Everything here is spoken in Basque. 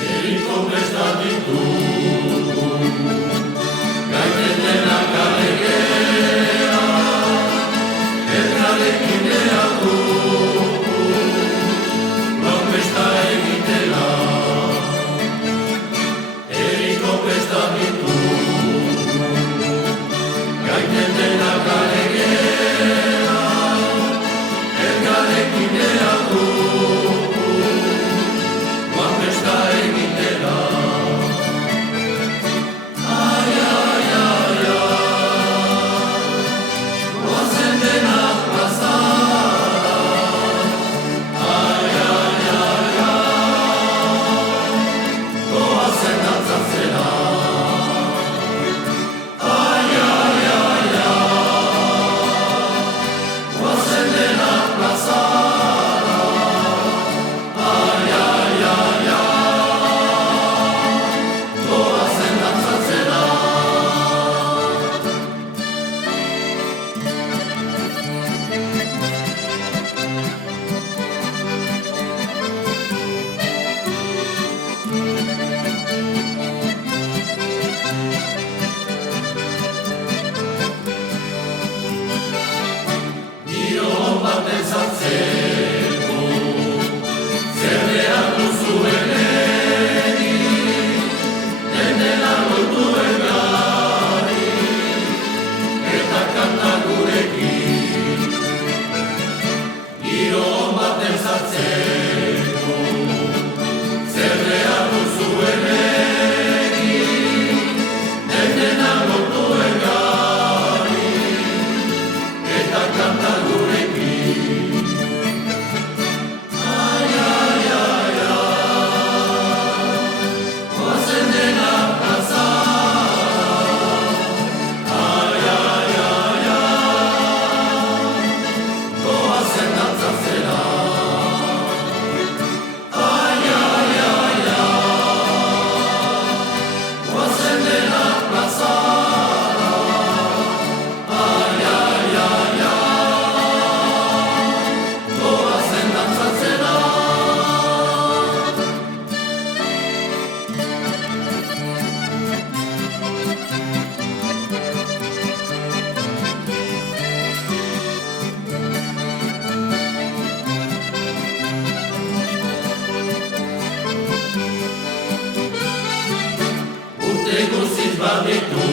Herriko presta ditugu, gaiten denak alegea, elkarrekin behar dugu, presta egitela. Herriko presta ditugu, gaiten denak alegea, elkarrekin behar dugu, presta egitela. Ai, ai, ai, ai, goazen denak plazara. Ai, ai, ai, ai, goazen dantzatzera. Ai, ai, ai, ai, goazen denak plazara. Ai, ai, ai, ai, goazen dantzatzera. Giro baten sartzeko, zer behar duzuen egin, dendela loituen gari, eta kanta gurekin. Giro baten sartzeko, zer behar duzuen egin, dendela loituen gari, eta kanta gurekin. Ai, ai, ai, ai, goazen denak plazara. Ai, ai, ai, ai, goazen dantzatzera. Ai, ai, ai, ai, goazen denak plazara. Ai, ai, ai, ai, goazen dantzatzera. Urte guziz baditu